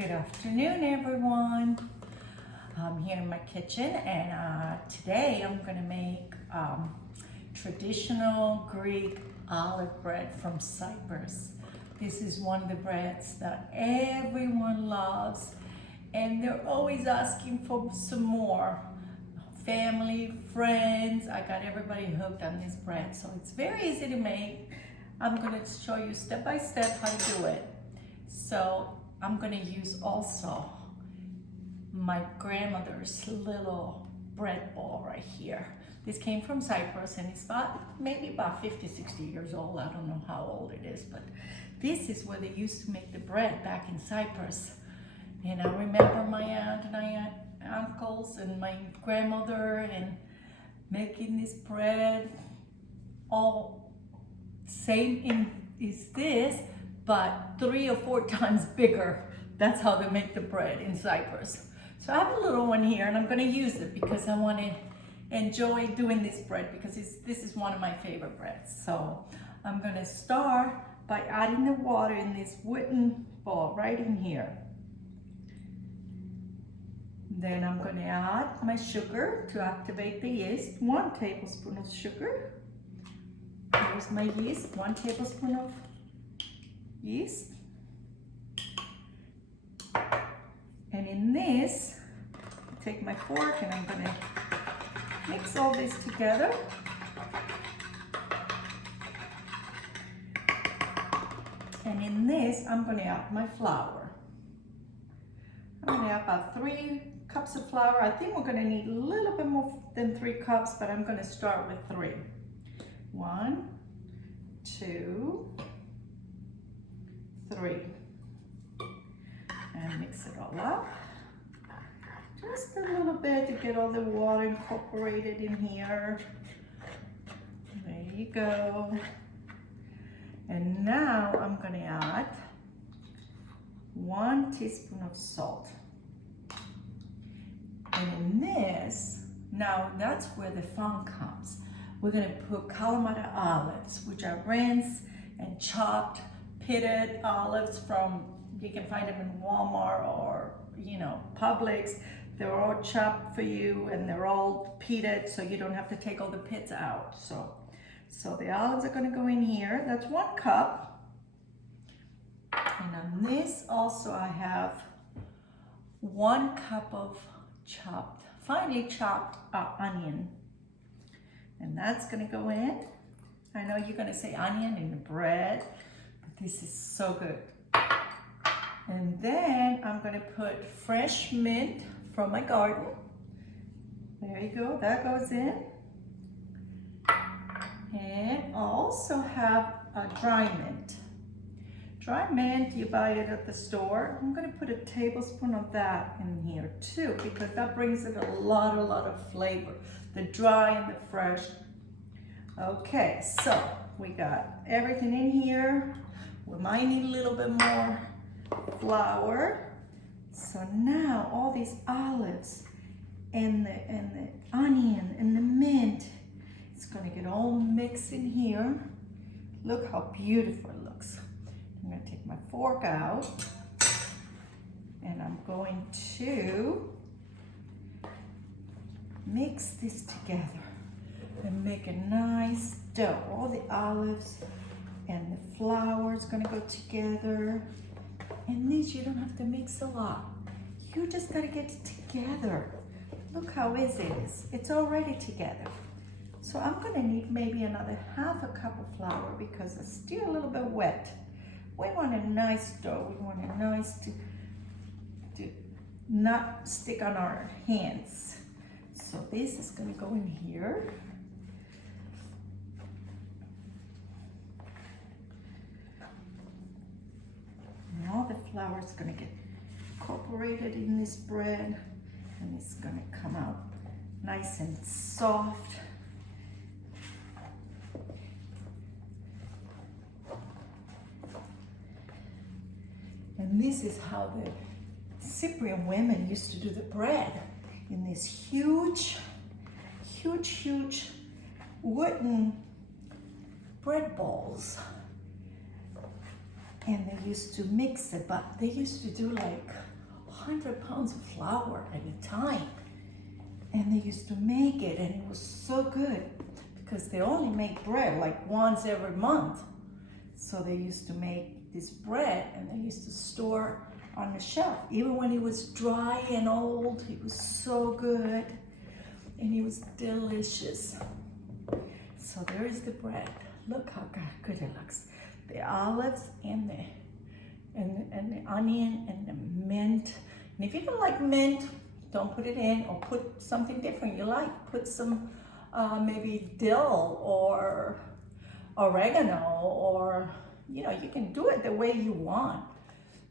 Good afternoon, everyone. I'm here in my kitchen, and today I'm gonna make traditional Greek olive bread from Cyprus. This is one of the breads that everyone loves, and they're always asking for some more. Family, friends, I got everybody hooked on this bread. So it's very easy to make. I'm gonna show you step by step how to do it. So I'm gonna use also my grandmother's little bread ball right here. This came from Cyprus, and it's maybe about 50, 60 years old. I don't know how old it is, but this is where they used to make the bread back in Cyprus. And I remember my aunt and my uncles and my grandmother and making this bread, all same is this, but 3 or 4 times bigger. That's how they make the bread in Cyprus. So I have a little one here, and I'm gonna use it because I wanna enjoy doing this bread because this is one of my favorite breads. So I'm gonna start by adding the water in this wooden bowl right in here. Then I'm gonna add my sugar to activate the yeast, 1 tablespoon of sugar. Here's my yeast, 1 tablespoon of yeast. And in this, I take my fork and I'm gonna mix all this together. And in this, I'm gonna add my flour. I'm gonna add about 3 cups of flour. I think we're gonna need a little bit more than 3 cups, but I'm gonna start with 3. 1, 2, 3. And mix it all up. Just a little bit to get all the water incorporated in here. There you go. And now I'm gonna add 1 teaspoon of salt. And in this, now that's where the fun comes. We're gonna put kalamata olives, which are rinsed and chopped, pitted olives from, you can find them in Walmart or, Publix. They're all chopped for you and they're all pitted, so you don't have to take all the pits out. So the olives are gonna go in here. That's 1 cup. And on this also I have 1 cup of finely chopped onion. And that's gonna go in. I know you're gonna say onion in the bread, but this is so good. And then I'm gonna put fresh mint from my garden. There you go, that goes in. And I also have a dry mint. Dry mint, you buy it at the store. I'm gonna put a tablespoon of that in here too, because that brings it a lot of flavor. The dry and the fresh. Okay, so we got everything in here. We might need a little bit more flour. So now all these olives and the onion and the mint, it's gonna get all mixed in here. Look how beautiful it looks. I'm gonna take my fork out and I'm going to mix this together and make a nice dough. All the olives and the flour is gonna go together. And this, you don't have to mix a lot. You just gotta get it together. Look how easy it is. It's already together. So I'm gonna need maybe another 1/2 cup of flour because it's still a little bit wet. We want a nice dough. We want it nice to not stick on our hands. So this is gonna go in here. And all the flour is gonna get incorporated in this bread, and it's gonna come out nice and soft. And this is how the Cyprian women used to do the bread, in these huge wooden bread bowls. and they used to mix it, but they used to do like 100 pounds of flour at a time. And they used to make it, and it was so good because they only make bread like once every month. So they used to make this bread and they used to store on the shelf. Even when it was dry and old, it was so good and it was delicious. So there is the bread. Look how good it looks. The olives and the onion and the mint. And if you don't like mint, don't put it in, or put something different you like. Put some maybe dill or oregano, or you know, you can do it the way you want.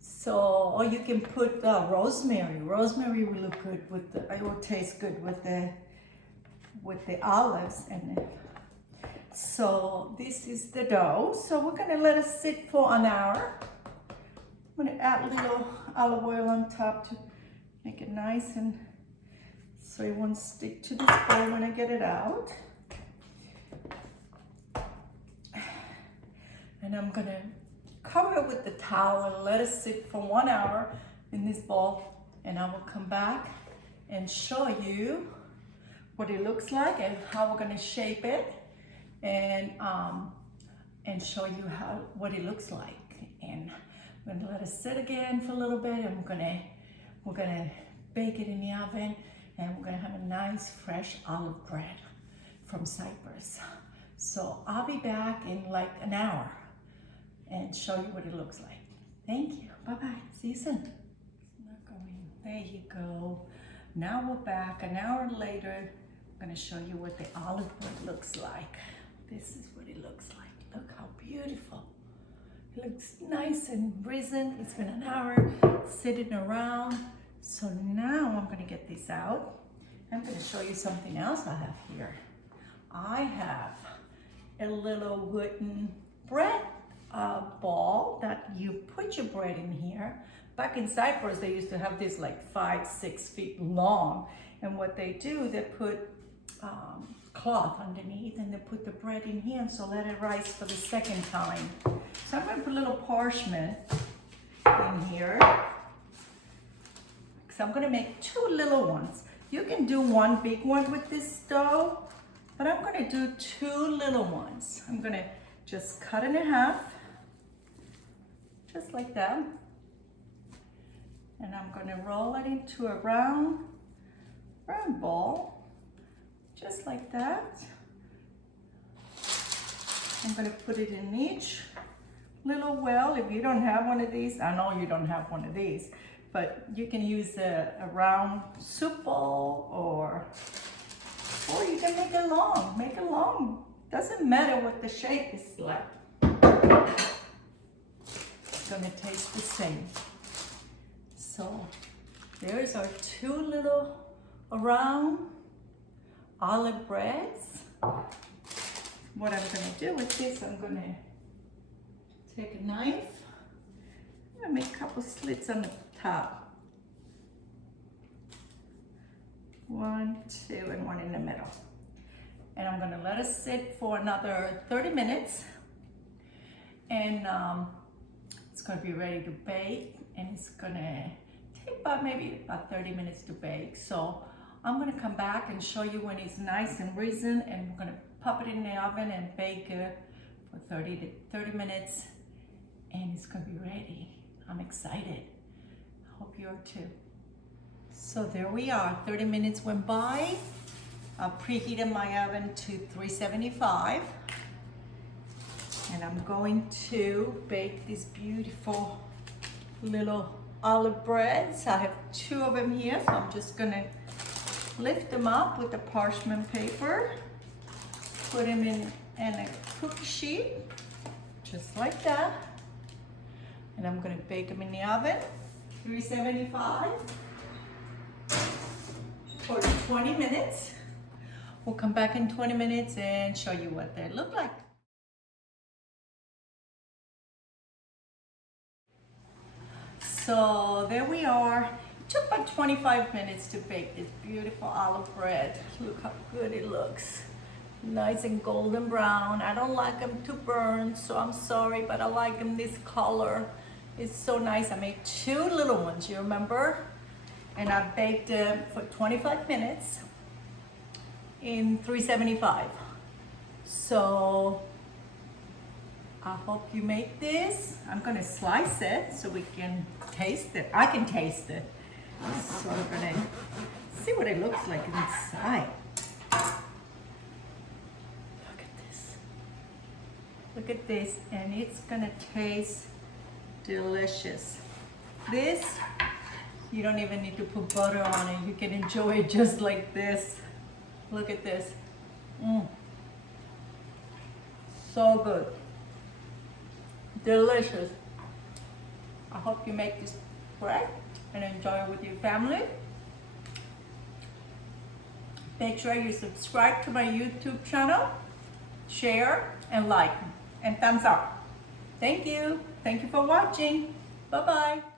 So, or you can put rosemary. Rosemary will look good with the, it will taste good with the olives. And so this is the dough. So we're gonna let it sit for an hour. I'm gonna add a little olive oil on top to make it nice, and so it won't stick to this bowl when I get it out. And I'm gonna cover it with the towel and let it sit for 1 hour in this bowl, and I will come back and show you what it looks like and how we're gonna shape it, and show you what it looks like. And I'm gonna let it sit again for a little bit, and we're gonna bake it in the oven, and we're gonna have a nice fresh olive bread from Cyprus. So I'll be back in like an hour and show you what it looks like. Thank you. Bye-bye. See you soon. It's not going. There you go. Now we're back an hour later. I'm going to show you what the olive bread looks like. This is what it looks like. Look how beautiful. It looks nice and risen. It's been an hour sitting around. So now I'm going to get this out. I'm going to show you something else I have here. I have a little wooden bread ball that you put your bread in here. Back in Cyprus, they used to have this like 5-6 feet long, and what they do, they put cloth underneath, and they put the bread in here, and so let it rise for the second time. So I'm going to put a little parchment in here, because I'm going to make 2 little ones. You can do 1 big one with this dough, but I'm going to do 2 little ones. I'm going to just cut it in half, just like that. And I'm going to roll it into a round ball, just like that. I'm going to put it in each little well. If you don't have one of these, I know you don't have one of these, but you can use a round soup bowl, or you can make it long. Make it long. Doesn't matter what the shape is like. It's gonna taste the same. So there's our 2 little round olive breads. What I'm gonna do with this, I'm gonna take a knife. I'm gonna make a couple slits on the top. 1, 2, and 1 in the middle. And I'm gonna let it sit for another 30 minutes. And it's gonna be ready to bake, and it's gonna take maybe about 30 minutes to bake. So I'm gonna come back and show you when it's nice and risen, and we're gonna pop it in the oven and bake for 30 minutes, and it's gonna be ready. I'm excited. I hope you are too. So there we are, 30 minutes went by. I preheated my oven to 375, and I'm going to bake these beautiful little olive breads. I have 2 of them here, so I'm just gonna lift them up with the parchment paper, put them in a cookie sheet, just like that, and I'm gonna bake them in the oven, 375, for 20 minutes. We'll come back in 20 minutes and show you what they look like. So there we are. It took about 25 minutes to bake this beautiful olive bread. Look how good it looks. Nice and golden brown. I don't like them too burned, so I'm sorry, but I like them this color. It's so nice. I made 2 little ones, you remember? And I baked them for 25 minutes in 375. So I hope you make this. I'm gonna slice it so we can taste it. I can taste it. So I'm gonna see what it looks like inside. Look at this. Look at this, and it's gonna taste delicious. This, you don't even need to put butter on it. You can enjoy it just like this. Look at this. So good. Delicious. I hope you make this bread and enjoy it with your family. Make sure you subscribe to my YouTube channel, share and like, and thumbs up. Thank you. Thank you for watching. Bye-bye.